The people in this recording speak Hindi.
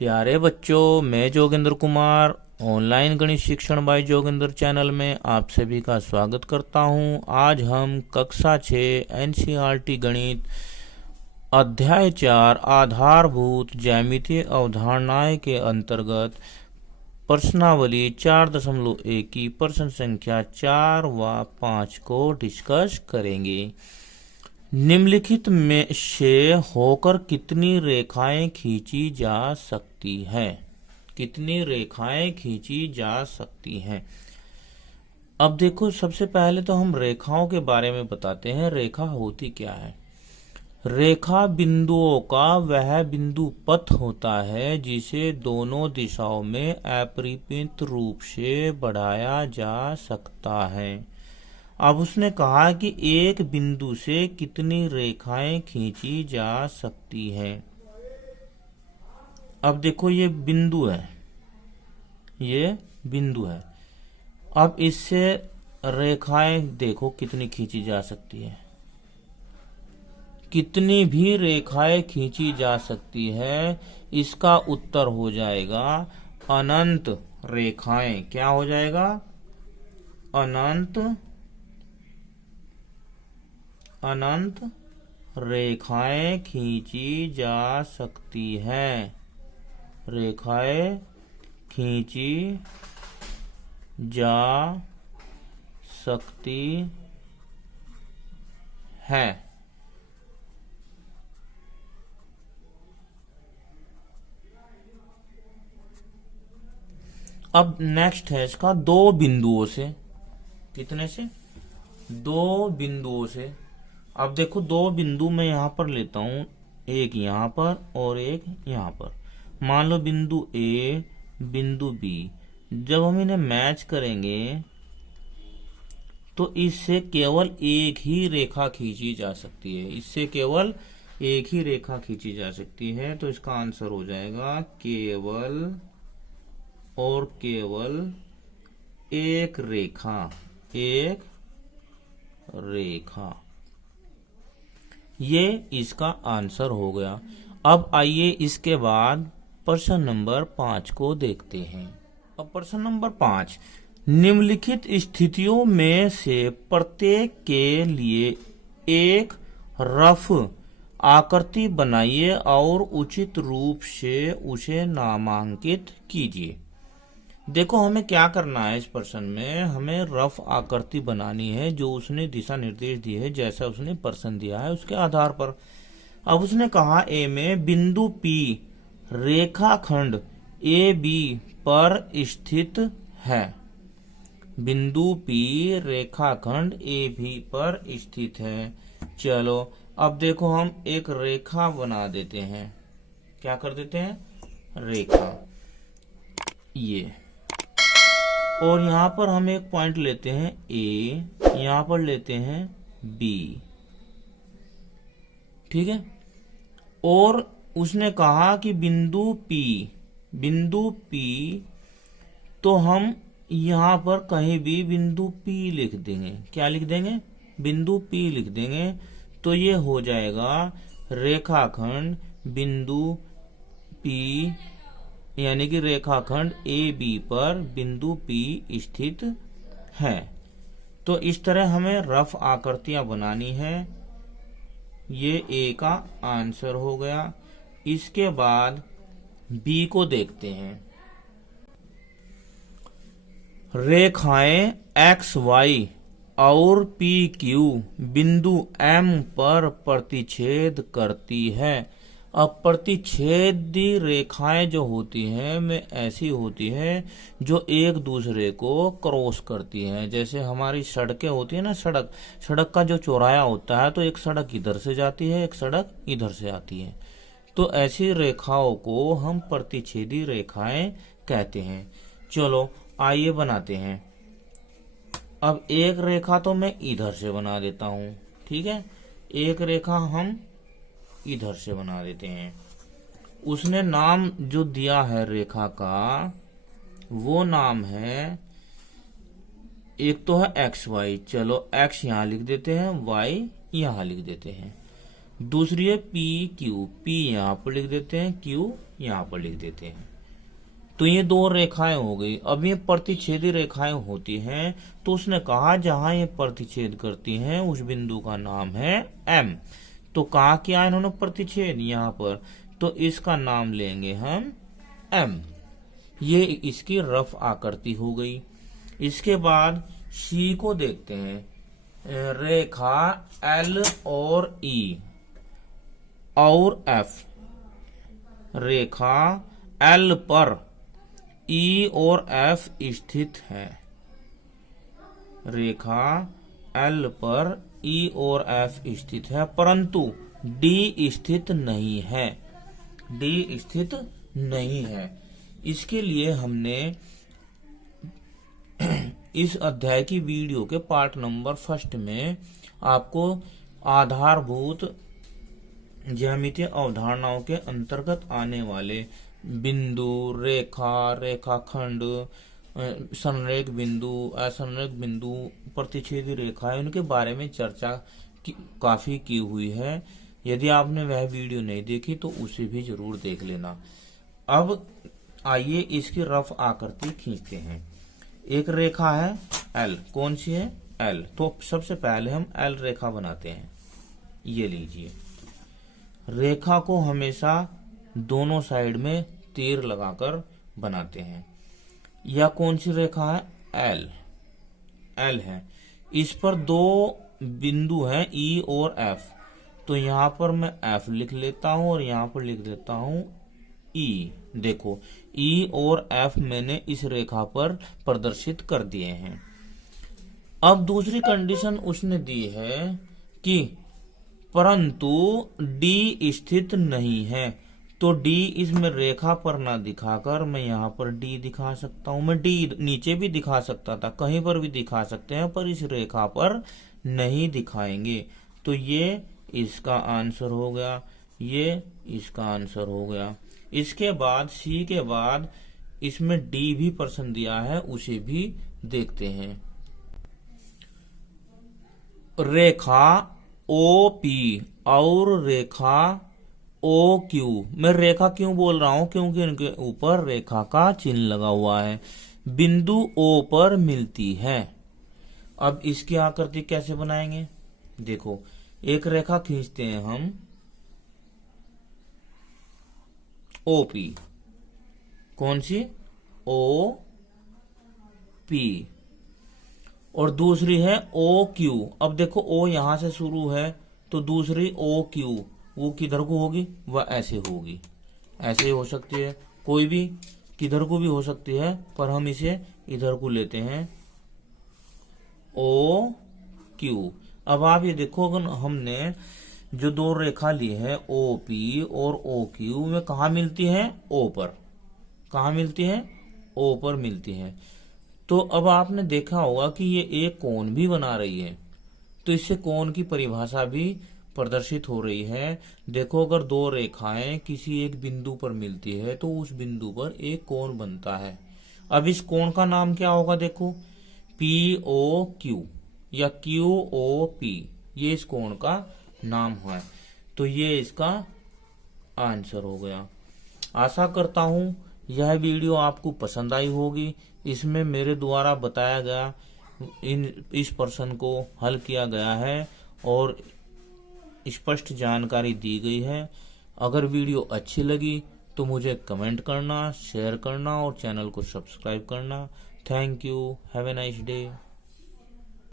प्यारे बच्चों, मैं जोगिंदर कुमार ऑनलाइन गणित शिक्षण बाय जोगिंदर चैनल में आप सभी का स्वागत करता हूं। आज हम कक्षा 6 एनसीईआरटी गणित अध्याय 4 आधारभूत ज्यामितीय अवधारणाएं के अंतर्गत प्रश्नावली 4.1 की प्रश्न संख्या 4 व 5 को डिस्कस करेंगे। निम्नलिखित में से होकर कितनी रेखाएं खींची जा सकती है? कितनी रेखाएं खींची जा सकती हैं? अब देखो, सबसे पहले तो हम रेखाओं के बारे में बताते हैं। रेखा होती क्या है? रेखा बिंदुओं का वह बिंदु पथ होता है जिसे दोनों दिशाओं में अपरिमित रूप से बढ़ाया जा सकता है। अब उसने कहा कि एक बिंदु से कितनी रेखाएं खींची जा सकती है। अब देखो, ये बिंदु है, ये बिंदु है। अब इससे रेखाएं देखो कितनी खींची जा सकती है। कितनी भी रेखाएं खींची जा सकती है, इसका उत्तर हो जाएगा अनंत रेखाएं। क्या हो जाएगा? अनंत रेखाएं खींची जा सकती है। रेखाएं खींची जा सकती है। अब नेक्स्ट है इसका दो बिंदुओं से। कितने से? दो बिंदुओं से। अब देखो, दो बिंदु मैं यहां पर लेता हूं, एक यहां पर और एक यहां पर। मान लो बिंदु ए, बिंदु बी। जब हम इन्हें मैच करेंगे तो इससे केवल एक ही रेखा खींची जा सकती है। इससे केवल एक ही रेखा खींची जा सकती है। तो इसका आंसर हो जाएगा केवल और केवल एक रेखा। एक रेखा, ये इसका आंसर हो गया। अब आइए इसके बाद प्रश्न नंबर 5 को देखते हैं। अब प्रश्न नंबर 5, निम्नलिखित स्थितियों में से प्रत्येक के लिए एक रफ आकृति बनाइए और उचित रूप से उसे नामांकित कीजिए। देखो, हमें क्या करना है इस प्रश्न में, हमें रफ आकृति बनानी है जो उसने दिशा निर्देश दिए है, जैसा उसने प्रश्न दिया है उसके आधार पर। अब उसने कहा ए में बिंदु पी रेखाखंड ए बी पर स्थित है। बिंदु पी रेखाखंड ए बी पर स्थित है। चलो, अब देखो, हम एक रेखा बना देते हैं। क्या कर देते हैं? रेखा। ये, और यहां पर हम एक पॉइंट लेते हैं ए, यहां पर लेते हैं बी। ठीक है। और उसने कहा कि बिंदु पी, तो हम यहां पर कहीं भी बिंदु पी लिख देंगे। क्या लिख देंगे? बिंदु पी लिख देंगे। तो ये हो जाएगा रेखाखंड बिंदु पी, यानी कि रेखाखंड ए बी पर बिंदु पी स्थित है। तो इस तरह हमें रफ आकृतियां बनानी है। ये ए का आंसर हो गया। इसके बाद बी को देखते हैं। रेखाएं एक्स वाई और पी क्यू बिंदु एम पर प्रतिच्छेद करती है। अब प्रतिच्छेदी रेखाएं जो होती हैं वे ऐसी होती हैं जो एक दूसरे को क्रॉस करती हैं। जैसे हमारी सड़कें होती है ना, सड़क का जो चौराहा होता है, तो एक सड़क इधर से जाती है, एक सड़क इधर से आती है। तो ऐसी रेखाओं को हम प्रतिच्छेदी रेखाएं कहते हैं। चलो, आइए बनाते हैं। अब एक रेखा तो मैं इधर से बना देता हूं। ठीक है, एक रेखा हम इधर से बना देते हैं। उसने नाम जो दिया है रेखा का, वो नाम है, एक तो है एक्स वाई। चलो, एक्स यहां लिख देते हैं, वाई यहां लिख देते हैं। दूसरी है पी क्यू, पी यहाँ पर लिख देते हैं, क्यू यहाँ पर लिख देते हैं। तो ये दो रेखाएं हो गई। अब ये प्रतिच्छेदी रेखाएं होती हैं, तो उसने कहा जहां ये प्रतिच्छेद करती हैं उस बिंदु का नाम है एम। तो कहा क्या इन्होंने प्रतिच्छेद यहाँ पर, तो इसका नाम लेंगे हम एम। ये इसकी रफ आकृति हो गई। इसके बाद सी को देखते हैं, रेखा एल और ई और एफ, रेखा एल पर ई और एफ स्थित है, रेखा एल पर ई और एफ स्थित है, परंतु डी स्थित नहीं है, डी स्थित नहीं है। इसके लिए हमने इस अध्याय की वीडियो के पार्ट नंबर 1 में आपको आधारभूत ज्यामितीय अवधारणाओं के अंतर्गत आने वाले बिंदु, रेखा, रेखाखंड, संरेख बिंदु, असंरेख बिंदु, प्रतिच्छेदी रेखाएं, उनके बारे में चर्चा काफी की हुई है। यदि आपने वह वीडियो नहीं देखी तो उसे भी जरूर देख लेना। अब आइए इसकी रफ आकृति खींचते हैं। एक रेखा है एल, कौन सी है एल, तो सबसे पहले हम एल रेखा बनाते हैं। ये लीजिए, रेखा को हमेशा दोनों साइड में तीर लगाकर बनाते हैं। यह कौन सी रेखा है एल, एल है। इस पर दो बिंदु हैं ई और एफ, तो यहां पर मैं एफ लिख लेता हूं और यहां पर लिख देता हूं ई। देखो ई और एफ मैंने इस रेखा पर प्रदर्शित कर दिए हैं। अब दूसरी कंडीशन उसने दी है कि परंतु डी स्थित नहीं है, तो डी इसमें रेखा पर ना दिखाकर मैं यहाँ पर डी दिखा सकता हूं। मैं डी नीचे भी दिखा सकता था, कहीं पर भी दिखा सकते हैं, पर इस रेखा पर नहीं दिखाएंगे। तो ये इसका आंसर हो गया, ये इसका आंसर हो गया। इसके बाद सी के बाद इसमें डी भी प्रश्न दिया है, उसे भी देखते हैं। रेखा ओ पी और रेखा ओ क्यू, मैं रेखा क्यों बोल रहा हूं, क्योंकि इनके ऊपर रेखा का चिन्ह लगा हुआ है, बिंदु ओ पर मिलती है। अब इसकी आकृति कैसे बनाएंगे, देखो एक रेखा खींचते हैं हम ओ पी, कौन सी ओ पी, और दूसरी है ओ क्यू। अब देखो ओ यहां से शुरू है, तो दूसरी ओ क्यू वो किधर को होगी, वह ऐसे होगी, ऐसे हो सकती है, कोई भी किधर को भी हो सकती है, पर हम इसे इधर को लेते हैं ओ क्यू। अब आप ये देखो, अगर हमने जो दो रेखा ली है ओ पी और ओ क्यू में कहा मिलती है ओ पर, कहा मिलती है ओ पर मिलती है। तो अब आपने देखा होगा कि ये एक कोण भी बना रही है, तो इससे कोण की परिभाषा भी प्रदर्शित हो रही है। देखो अगर दो रेखाएं किसी एक बिंदु पर मिलती है तो उस बिंदु पर एक कोण बनता है। अब इस कोण का नाम क्या होगा, देखो पी ओ क्यू या क्यू ओ पी, ये इस कोण का नाम है। तो ये इसका आंसर हो गया। आशा करता हूं यह वीडियो आपको पसंद आई होगी। इसमें मेरे द्वारा बताया गया इस प्रश्न को हल किया गया है और स्पष्ट जानकारी दी गई है। अगर वीडियो अच्छी लगी तो मुझे कमेंट करना, शेयर करना और चैनल को सब्सक्राइब करना। Thank you, have a nice day.